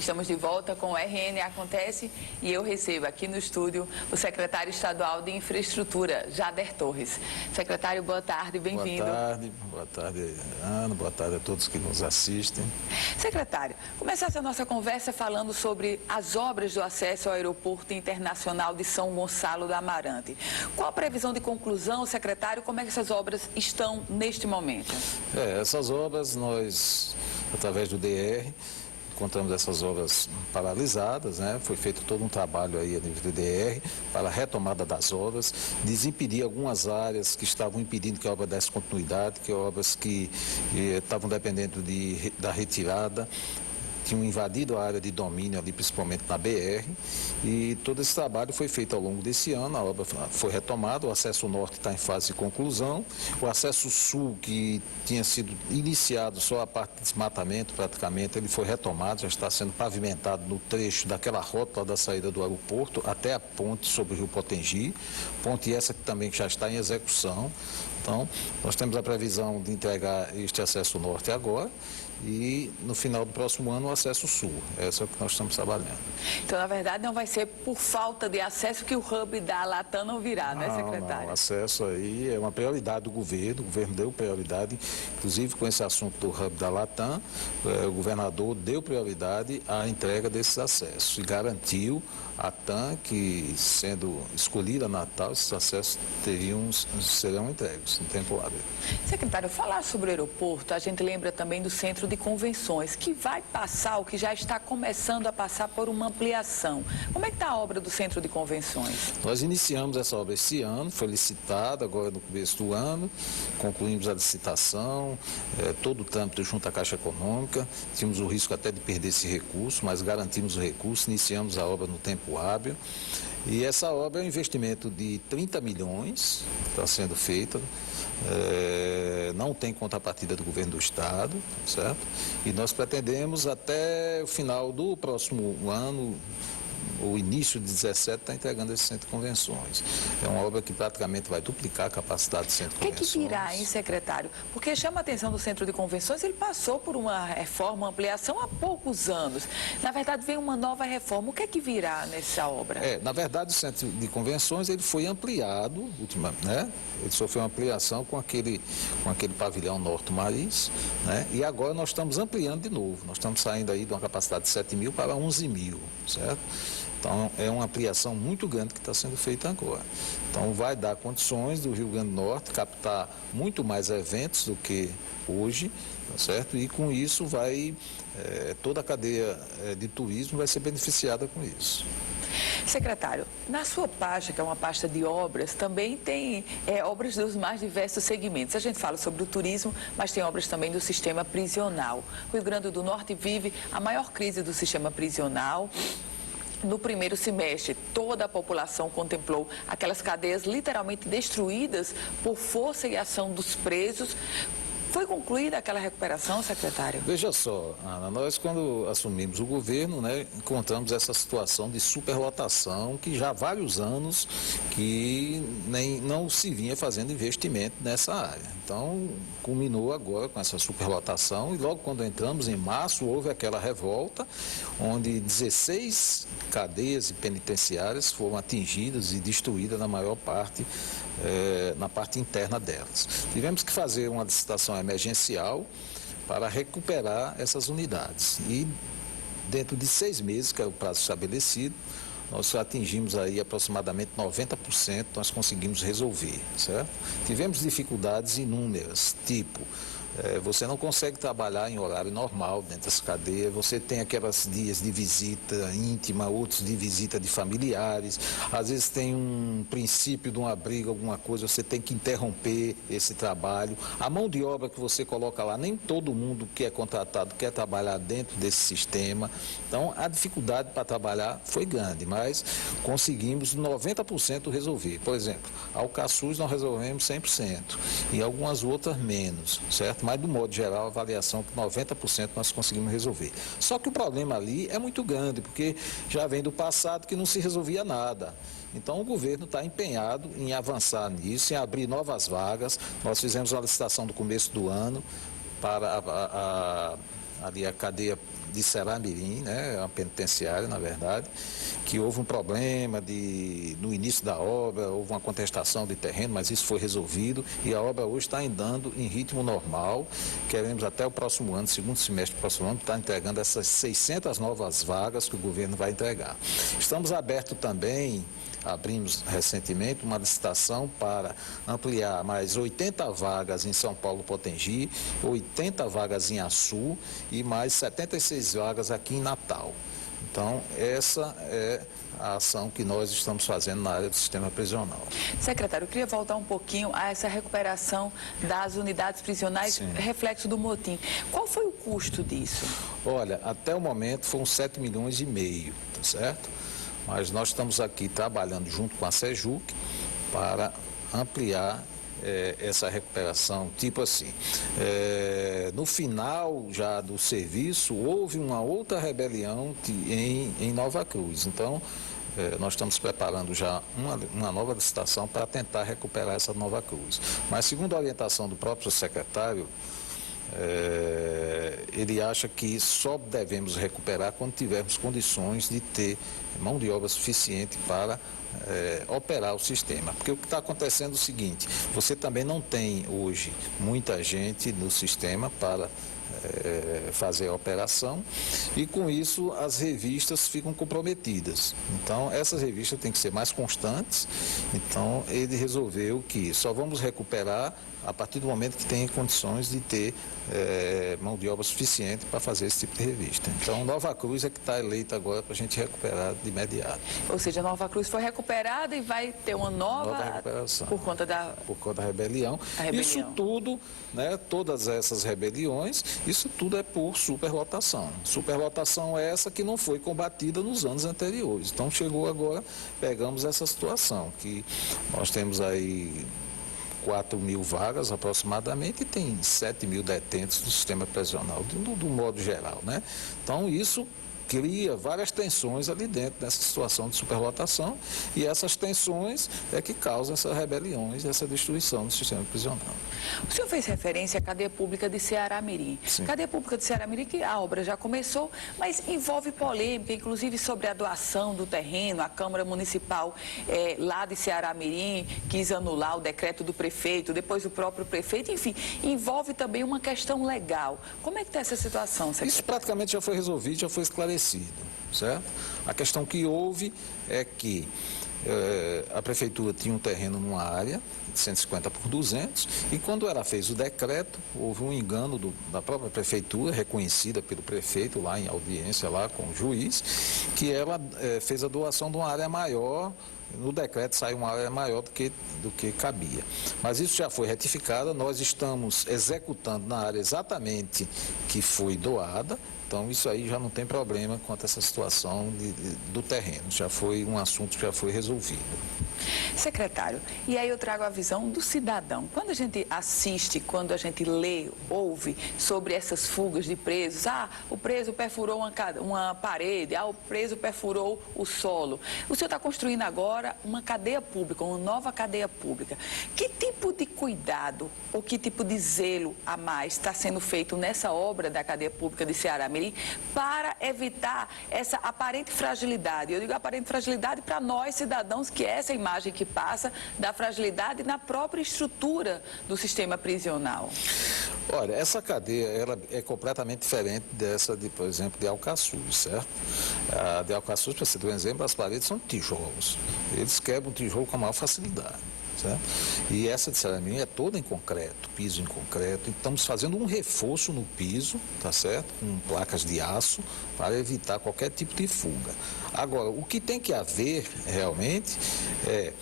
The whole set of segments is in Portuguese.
Estamos de volta com o RN Acontece e eu recebo aqui no estúdio o secretário estadual de Infraestrutura, Jader Torres. Secretário, boa tarde, bem-vindo. Boa tarde, Ana, boa tarde a todos que nos assistem. Secretário, começar essa nossa conversa falando sobre as obras do acesso ao Aeroporto Internacional de São Gonçalo do Amarante. Qual a previsão de conclusão, secretário? Como é que essas obras estão neste momento? Essas obras nós, através do DR, encontramos essas obras paralisadas, né? Foi feito todo um trabalho aí a nível do DR para a retomada das obras, desimpedir algumas áreas que estavam impedindo que a obra desse continuidade, que obras que estavam dependendo da retirada, tinham invadido a área de domínio ali, principalmente na BR, e todo esse trabalho foi feito ao longo desse ano, a obra foi retomada, o acesso norte está em fase de conclusão, o acesso sul, que tinha sido iniciado só a parte de desmatamento praticamente, ele foi retomado, já está sendo pavimentado no trecho daquela rota da saída do aeroporto até a ponte sobre o Rio Potengi, ponte essa que também já está em execução. Então, nós temos a previsão de entregar este acesso norte agora e no final do próximo ano o acesso sul. Essa é o que nós estamos trabalhando. Então, na verdade, não vai ser por falta de acesso que o hub da Latam não virá, né, secretário? Não, acesso aí é uma prioridade do governo, o governo deu prioridade, inclusive com esse assunto do hub da Latam, o governador deu prioridade à entrega desses acessos e garantiu a TAM que, sendo escolhida na Natal, esses acessos serão entregues em tempo hábil. Secretário, falar sobre o aeroporto, a gente lembra também do centro de convenções, que vai passar, ou que já está começando a passar por uma ampliação. Como é que está a obra do centro de convenções? Nós iniciamos essa obra esse ano, foi licitada agora no começo do ano, concluímos a licitação, todo o trâmite junto à Caixa Econômica, tínhamos o risco até de perder esse recurso, mas garantimos o recurso, iniciamos a obra no tempo hábil. E essa obra é um investimento de 30 milhões, que está sendo feita, não tem contrapartida do governo do estado, certo? E nós pretendemos até o final do próximo ano, o início de 17, está entregando esse centro de convenções. É uma obra que praticamente vai duplicar a capacidade do centro de convenções. O que virá, hein, secretário? Porque chama a atenção do centro de convenções, ele passou por uma reforma, uma ampliação há poucos anos. Na verdade, vem uma nova reforma. O que é que virá nessa obra? Na verdade, o centro de convenções ele foi ampliado, né? Ele sofreu uma ampliação com aquele pavilhão Norte Maris, né? E agora nós estamos ampliando de novo. Nós estamos saindo aí de uma capacidade de 7 mil para 11 mil, certo? Então, é uma ampliação muito grande que está sendo feita agora. Então, vai dar condições do Rio Grande do Norte captar muito mais eventos do que hoje, tá certo? E com isso toda a cadeia de turismo vai ser beneficiada com isso. Secretário, na sua pasta, que é uma pasta de obras, também tem obras dos mais diversos segmentos. A gente fala sobre o turismo, mas tem obras também do sistema prisional. O Rio Grande do Norte vive a maior crise do sistema prisional. No primeiro semestre, toda a população contemplou aquelas cadeias literalmente destruídas por força e ação dos presos. Foi concluída aquela recuperação, secretário? Veja só, Ana, nós quando assumimos o governo, né, encontramos essa situação de superlotação que já há vários anos que não se vinha fazendo investimento nessa área. Então, culminou agora com essa superlotação e logo quando entramos em março houve aquela revolta onde 16 cadeias penitenciárias foram atingidas e destruídas na maior parte, na parte interna delas. Tivemos que fazer uma licitação emergencial para recuperar essas unidades e dentro de 6 meses, que é o prazo estabelecido, nós atingimos aí aproximadamente 90%, nós conseguimos resolver, certo? Tivemos dificuldades inúmeras, tipo, você não consegue trabalhar em horário normal dentro das cadeias, você tem aquelas dias de visita íntima, outros de visita de familiares, às vezes tem um princípio de uma briga, alguma coisa, você tem que interromper esse trabalho. A mão de obra que você coloca lá, nem todo mundo que é contratado quer trabalhar dentro desse sistema, então a dificuldade para trabalhar foi grande, mas conseguimos 90% resolver. Por exemplo, ao CASUS nós resolvemos 100%, e algumas outras menos, certo? Mas, do modo geral, a avaliação que 90% nós conseguimos resolver. Só que o problema ali é muito grande, porque já vem do passado que não se resolvia nada. Então, o governo está empenhado em avançar nisso, em abrir novas vagas. Nós fizemos uma licitação do começo do ano para ali a cadeia de Ceará-Mirim, né, uma penitenciária, na verdade, que houve um problema no início da obra, houve uma contestação de terreno, mas isso foi resolvido e a obra hoje está andando em ritmo normal. Queremos até o próximo ano, segundo semestre do próximo ano, estar entregando essas 600 novas vagas que o governo vai entregar. Estamos abertos também. Abrimos recentemente uma licitação para ampliar mais 80 vagas em São Paulo Potengi, 80 vagas em Açu e mais 76 vagas aqui em Natal. Então, essa é a ação que nós estamos fazendo na área do sistema prisional. Secretário, eu queria voltar um pouquinho a essa recuperação das unidades prisionais, Sim. reflexo do motim. Qual foi o custo disso? Olha, até o momento foram 7,5 milhões, tá certo? Mas nós estamos aqui trabalhando junto com a Sejuc para ampliar essa recuperação, tipo assim, no final já do serviço houve uma outra rebelião em Nova Cruz, então nós estamos preparando já uma nova licitação para tentar recuperar essa Nova Cruz. Mas segundo a orientação do próprio secretário, ele acha que só devemos recuperar quando tivermos condições de ter mão de obra suficiente para operar o sistema. Porque o que está acontecendo é o seguinte, você também não tem hoje muita gente no sistema para fazer a operação e com isso as revistas ficam comprometidas. Então essas revistas têm que ser mais constantes, então ele resolveu que só vamos recuperar a partir do momento que tem condições de ter mão de obra suficiente para fazer esse tipo de revista. Então, Nova Cruz é que está eleita agora para a gente recuperar de imediato. Ou seja, Nova Cruz foi recuperada e vai ter uma nova recuperação. Por conta da rebelião. Isso tudo, né, todas essas rebeliões, isso tudo é por superlotação. Superlotação é essa que não foi combatida nos anos anteriores. Então, chegou agora, pegamos essa situação, que nós temos aí 4.000 vagas aproximadamente e tem 7.000 detentos do sistema prisional, do modo geral, né? Então isso cria várias tensões ali dentro dessa situação de superlotação e essas tensões é que causam essas rebeliões, essa destruição do sistema prisional. O senhor fez referência à cadeia pública de Ceará-Mirim. Cadeia pública de Ceará-Mirim, que a obra já começou, mas envolve polêmica, inclusive sobre a doação do terreno. A Câmara Municipal lá de Ceará-Mirim quis anular o decreto do prefeito, depois o próprio prefeito, enfim, envolve também uma questão legal. Como é que está essa situação, secretário? Isso praticamente já foi resolvido, já foi esclarecido, certo? A questão que houve é que a prefeitura tinha um terreno numa área de 150 por 200 e quando ela fez o decreto, houve um engano da própria prefeitura, reconhecida pelo prefeito lá em audiência lá com o juiz, que ela fez a doação de uma área maior. No decreto sai uma área maior do que cabia. Mas isso já foi retificado, nós estamos executando na área exatamente que foi doada, então isso aí já não tem problema quanto a essa situação do terreno, já foi um assunto que já foi resolvido. Secretário, e aí eu trago a visão do cidadão. Quando a gente assiste, quando a gente lê, ouve sobre essas fugas de presos, o preso perfurou uma parede, o preso perfurou o solo. O senhor está construindo agora uma cadeia pública, uma nova cadeia pública. Que tipo de cuidado ou que tipo de zelo a mais está sendo feito nessa obra da cadeia pública de Ceará-Mirim para evitar essa aparente fragilidade? Eu digo aparente fragilidade para nós, cidadãos, que é essa imagem que passa da fragilidade na própria estrutura do sistema prisional. Olha, essa cadeia ela é completamente diferente dessa, por exemplo, de Alcaçuz, certo? A de Alcaçuz, para você ter um exemplo, as paredes são tijolos. Eles quebram o tijolo com a maior facilidade. Certo? E essa de Ceará-Mirim é toda em concreto, piso em concreto. Estamos fazendo um reforço no piso, tá certo? Com placas de aço para evitar qualquer tipo de fuga. Agora, o que tem que haver realmente é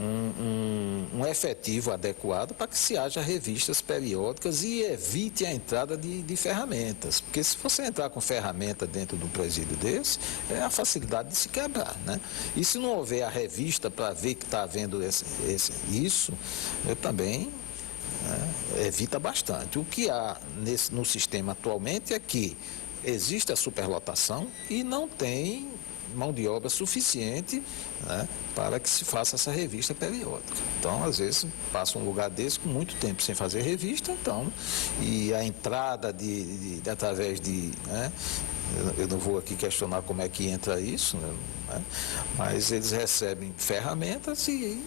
um efetivo adequado para que se haja revistas periódicas e evite a entrada de ferramentas. Porque se você entrar com ferramenta dentro de um presídio desse, é a facilidade de se quebrar, né? E se não houver a revista para ver que está havendo isso, também evita bastante. O que há no sistema atualmente é que existe a superlotação e não tem mão de obra suficiente, né, para que se faça essa revista periódica. Então, às vezes, passa um lugar desse com muito tempo sem fazer revista, então, e a entrada através de, né, eu não vou aqui questionar como é que entra isso, né, mas eles recebem ferramentas e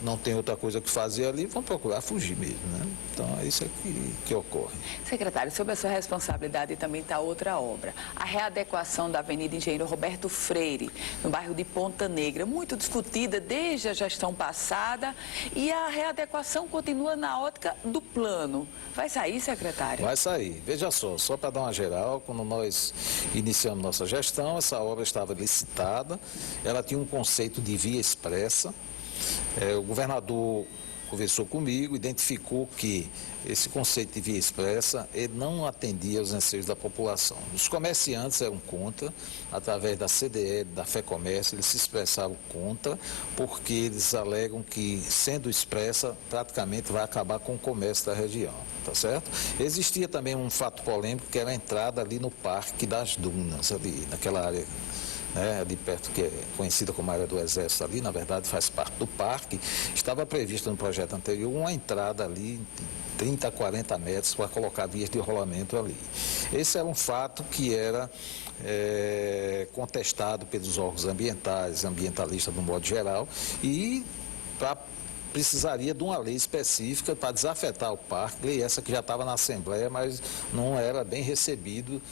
não tem outra coisa que fazer ali, vão procurar fugir mesmo, né? Então, é isso que ocorre. Secretário, sob a sua responsabilidade também está outra obra. A readequação da Avenida Engenheiro Roberto Freire, no bairro de Ponta Negra, muito discutida desde a gestão passada, e a readequação continua na ótica do plano. Vai sair, secretário? Vai sair. Veja só para dar uma geral, quando nós iniciamos nossa gestão, essa obra estava licitada, ela tinha um conceito de via expressa. O governador conversou comigo, identificou que esse conceito de via expressa ele não atendia aos anseios da população. Os comerciantes eram contra, através da CDE, da FEComércio, eles se expressaram contra, porque eles alegam que, sendo expressa, praticamente vai acabar com o comércio da região, tá certo? Existia também um fato polêmico, que era a entrada ali no Parque das Dunas, ali naquela área, ali perto, que é conhecida como área do Exército ali, na verdade faz parte do parque. Estava prevista no projeto anterior uma entrada ali de 30 a 40 metros para colocar vias de rolamento ali. Esse era um fato que era contestado pelos órgãos ambientais, ambientalistas do modo geral, e precisaria de uma lei específica para desafetar o parque, lei essa que já estava na Assembleia, mas não era bem recebido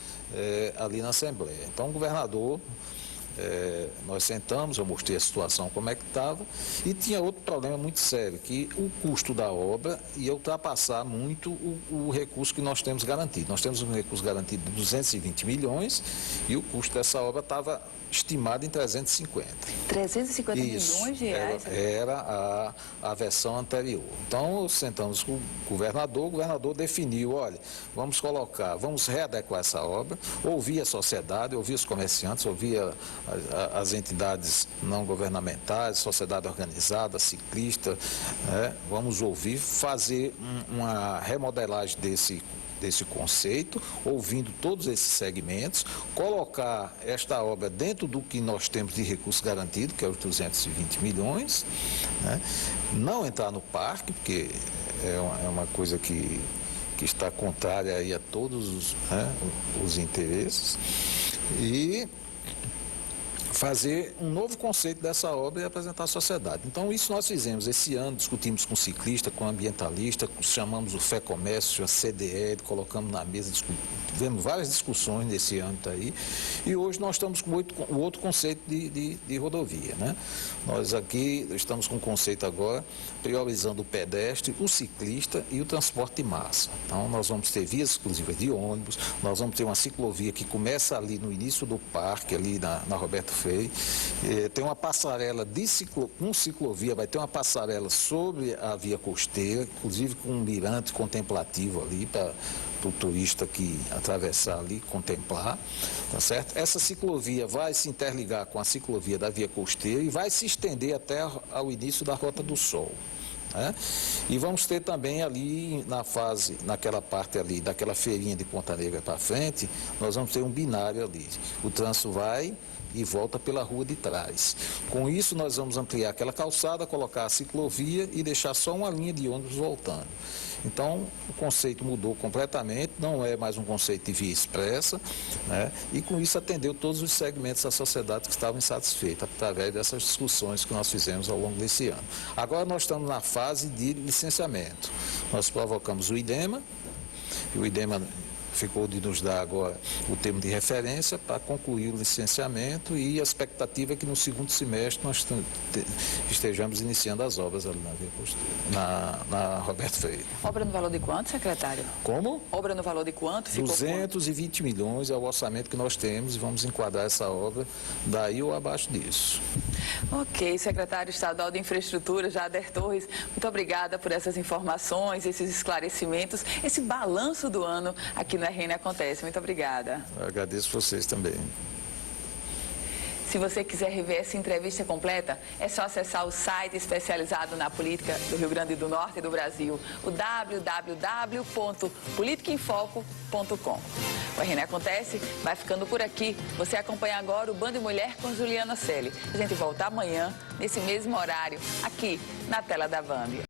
ali na Assembleia. Então o governador, nós sentamos, eu mostrei a situação como é que estava, e tinha outro problema muito sério, que o custo da obra ia ultrapassar muito o recurso que nós temos garantido. Nós temos um recurso garantido de 220 milhões e o custo dessa obra estava estimado em 350. 350 milhões de reais? Era a versão anterior. Então, sentamos com o governador definiu, olha, vamos readequar essa obra, ouvir a sociedade, ouvir os comerciantes, ouvir as entidades não governamentais, sociedade organizada, ciclista, vamos ouvir, fazer uma remodelagem desse conceito, ouvindo todos esses segmentos, colocar esta obra dentro do que nós temos de recurso garantido, que é os 220 milhões, né? Não entrar no parque, porque é uma coisa que está contrária aí a todos os interesses, e fazer um novo conceito dessa obra e apresentar à sociedade. Então, isso nós fizemos esse ano, discutimos com ciclista, com ambientalista, chamamos o FEComércio, a CDE, colocamos na mesa, tivemos várias discussões nesse ano aí, e hoje nós estamos com o outro conceito de rodovia, né? Nós aqui estamos com o conceito agora, priorizando o pedestre, o ciclista e o transporte de massa. Então, nós vamos ter vias exclusivas de ônibus, nós vamos ter uma ciclovia que começa ali no início do parque, ali na Roberto Freire. Tem uma passarela com ciclovia, vai ter uma passarela sobre a via costeira, inclusive com um mirante contemplativo ali para o turista que atravessar ali, contemplar, tá certo? Essa ciclovia vai se interligar com a ciclovia da via costeira e vai se estender até ao início da Rota do Sol. E vamos ter também ali naquela parte ali, daquela feirinha de Ponta Negra para frente, nós vamos ter um binário ali. O trânsito vai e volta pela rua de trás. Com isso, nós vamos ampliar aquela calçada, colocar a ciclovia e deixar só uma linha de ônibus voltando. Então, o conceito mudou completamente, não é mais um conceito de via expressa, né? E com isso atendeu todos os segmentos da sociedade que estavam insatisfeitos, através dessas discussões que nós fizemos ao longo desse ano. Agora nós estamos na fase de licenciamento. Nós provocamos o IDEMA, e o IDEMA ficou de nos dar agora o termo de referência para concluir o licenciamento, e a expectativa é que no segundo semestre nós estejamos iniciando as obras ali na Roberto Freire. Obra no valor de quanto, secretário? Como? Obra no valor de quanto? 220 milhões é o orçamento que nós temos, e vamos enquadrar essa obra daí ou abaixo disso. Ok, secretário estadual de Infraestrutura, Jader Torres, muito obrigada por essas informações, esses esclarecimentos, esse balanço do ano aqui no RN Acontece. Muito obrigada. Eu agradeço vocês também. Se você quiser rever essa entrevista completa, é só acessar o site especializado na política do Rio Grande do Norte e do Brasil, o www.politicaemfoco.com. O RN Acontece vai ficando por aqui. Você acompanha agora o Band Mulher com Juliana Selle. A gente volta amanhã, nesse mesmo horário, aqui na tela da Band.